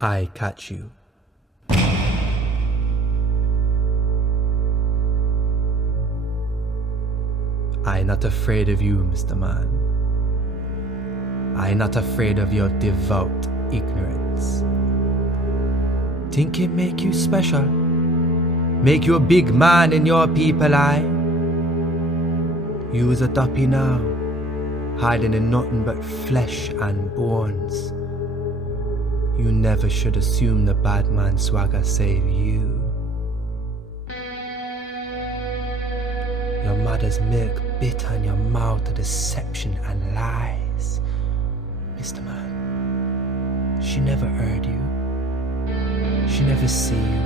I catch you. I not afraid of you, Mr. Man. I not afraid of your devout ignorance. Think it make you special? Make you a big man in your people eye? You is a duppy now, hiding in nothing but flesh and bones. You never should assume the bad man swagger save you. Your mother's milk bit on your mouth of deception and lies. Mr. Man, she never heard you. She never see you.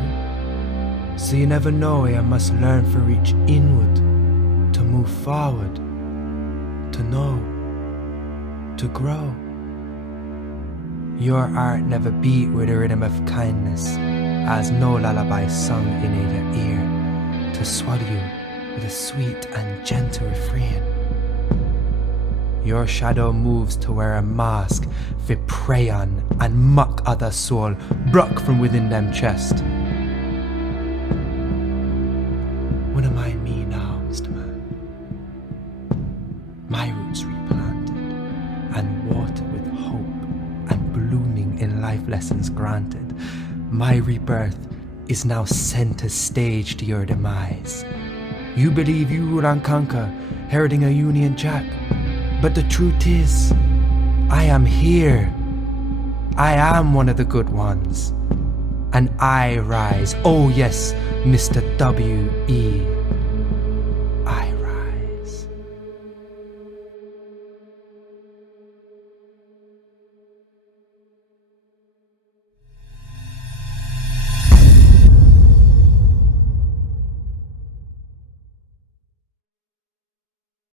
So you never know where you must learn to reach inward, to move forward, to know, to grow. Your art never beat with a rhythm of kindness, as no lullaby sung in your ear, to swallow you with a sweet and gentle refrain. Your shadow moves to wear a mask for prey on and mock other soul broke from within them chest. What am I me now, Mr. Man? My roots replanted and watered with hope and blooming in life lessons granted. My rebirth is now center stage to your demise. You believe you rule and conquer, heralding a Union Jack. But the truth is, I am here. I am one of the good ones. And I rise, oh yes, Mr. W.E.